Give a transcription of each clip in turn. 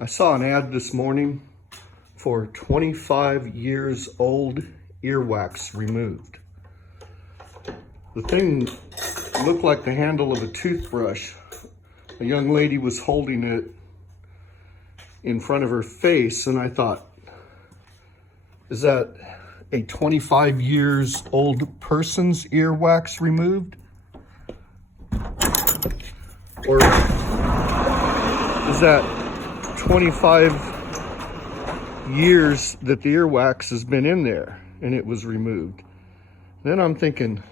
I saw an ad this morning for 25 years old earwax removed. The thing looked like the handle of a toothbrush. A young lady was holding it in front of her face, and I thought, is that a 25 years old person's earwax removed? Or is that 25 years that the earwax has been in there and it was removed? Then I'm thinking,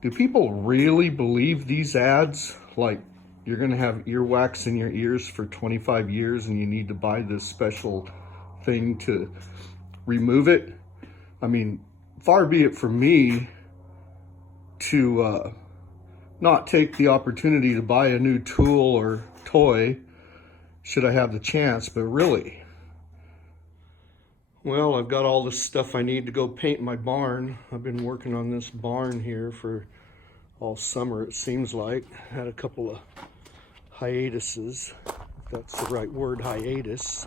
do people really believe these ads? Like, you're gonna have earwax in your ears for 25 years and you need to buy this special thing to remove it? I mean, far be it from me to not take the opportunity to buy a new tool or toy should I have the chance, but really. Well, I've got all this stuff I need to go paint my barn. I've been working on this barn here for all summer, it seems like. Had a couple of hiatuses, if that's the right word, hiatus.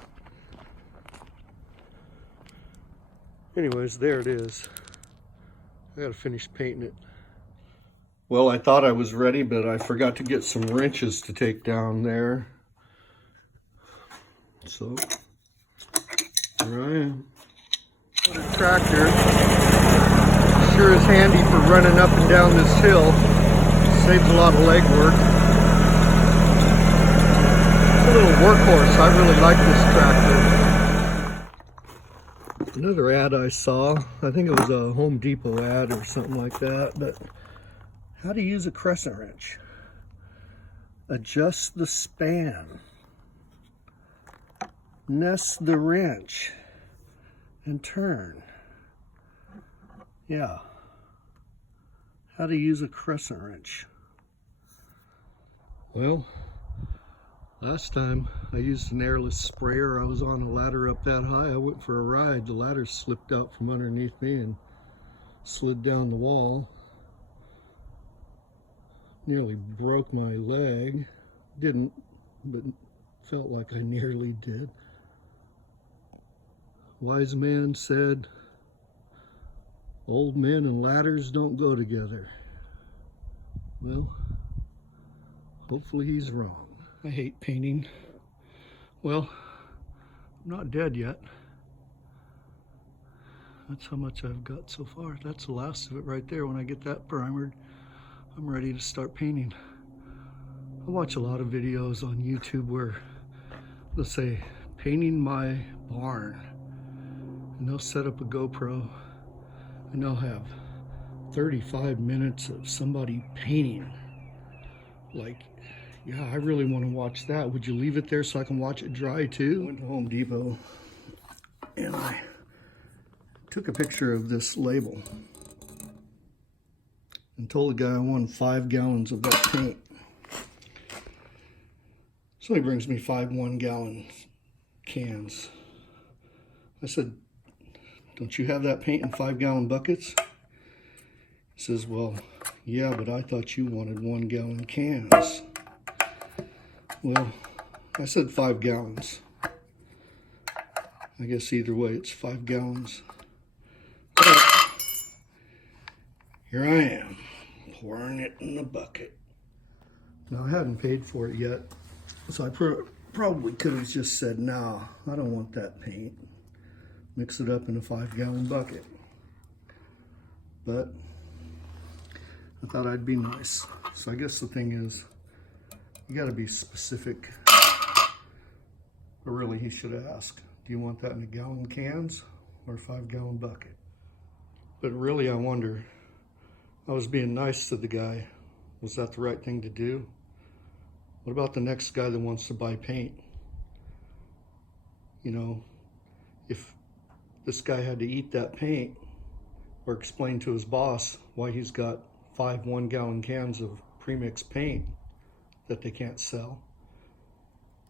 Anyways, there it is. I gotta finish painting it. Well, I thought I was ready, but I forgot to get some wrenches to take down there. So, here I am. What a tractor. Sure is handy for running up and down this hill. Saves a lot of leg work. It's a little workhorse. I really like this tractor. Another ad I saw, I think it was a Home Depot ad or something like that, but how to use a crescent wrench. Adjust the span. Nest the wrench and turn. Yeah. How to use a crescent wrench. Well, last time I used an airless sprayer. I was on a ladder up that high. I went for a ride. The ladder slipped out from underneath me and slid down the wall. Nearly broke my leg. Didn't, but felt like I nearly did. Wise man said, old men and ladders don't go together. Well, hopefully he's wrong. I hate painting. Well, I'm not dead yet. That's how much I've got so far. That's the last of it right there. When I get that primered, I'm ready to start painting. I watch a lot of videos on YouTube where they'll say, painting my barn. And they'll set up a GoPro and they'll have 35 minutes of somebody painting. Like, yeah, I really want to watch that. Would you leave it there so I can watch it dry too? I went to Home Depot and I took a picture of this label and told the guy I wanted 5 gallons of that paint. So he brings me 5 1-gallon cans. I said, don't you have that paint in 5-gallon buckets? He says, well, yeah, but I thought you wanted 1-gallon cans. Well, I said 5 gallons. I guess either way, it's 5 gallons. But here I am, pouring it in the bucket. Now, I haven't paid for it yet, so I probably could have just said, no, I don't want that paint. Mix it up in a 5-gallon bucket. But I thought I'd be nice. So I guess the thing is, you gotta be specific. Or really, he should have asked, do you want that in 1-gallon cans or a 5-gallon bucket? But really, I wonder, I was being nice to the guy. Was that the right thing to do? What about the next guy that wants to buy paint? You know, if this guy had to eat that paint or explain to his boss why he's got 5 1-gallon cans of premixed paint that they can't sell,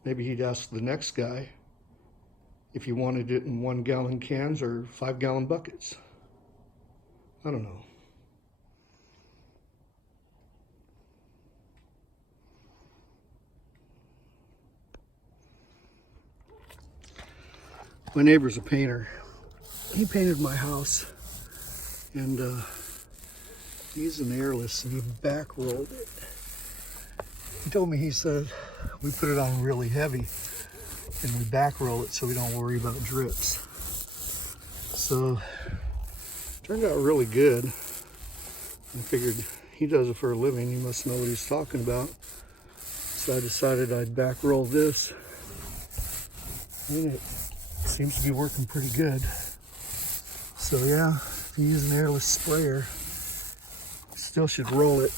maybe he'd ask the next guy if he wanted it in 1-gallon cans or 5-gallon buckets. I don't know. My neighbor's a painter. He painted my house, and he's an airless, and he back rolled it. He told me, he said, we put it on really heavy and we back roll it so we don't worry about drips. So turned out really good. I figured he does it for a living, he must know what he's talking about. So I decided I'd back roll this, and it seems to be working pretty good. So yeah, if you use an airless sprayer, you still should roll it.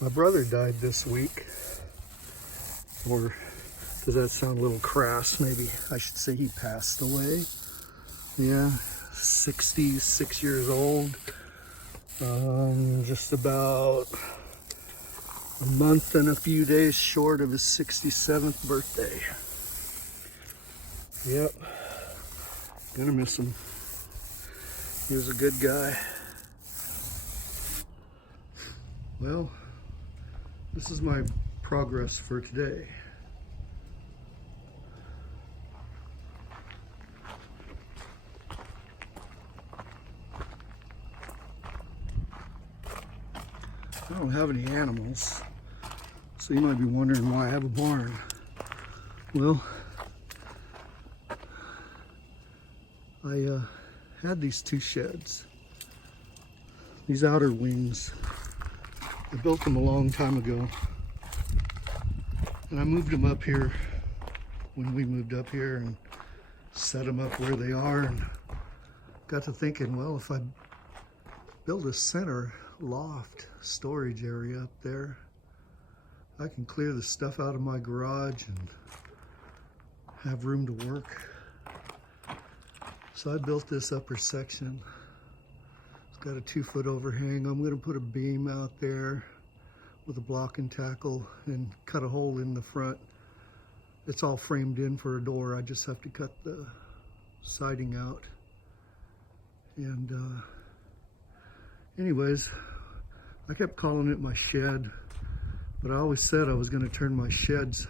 My brother died this week, or does that sound a little crass? Maybe I should say he passed away. Yeah, 66 years old. Just about a month and a few days short of his 67th birthday. Yep, gonna miss him. He was a good guy. Well, this is my progress for today. I don't have any animals, so you might be wondering why I have a barn. Well, I had these two sheds, these outer wings. I built them a long time ago, and I moved them up here when we moved up here and set them up where they are, and got to thinking, well, if I build a center loft storage area up there, I can clear the stuff out of my garage and have room to work. So I built this upper section. It's got a 2-foot overhang. I'm gonna put a beam out there with a block and tackle and cut a hole in the front. It's all framed in for a door. I just have to cut the siding out. And anyways, I kept calling it my shed, but I always said I was gonna turn my sheds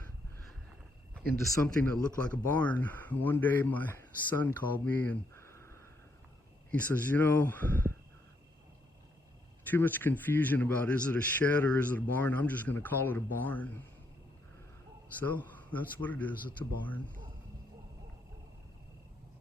into something that looked like a barn. And one day my son called me and he says, you know, too much confusion about is it a shed or is it a barn? I'm just gonna call it a barn. So that's what it is, it's a barn.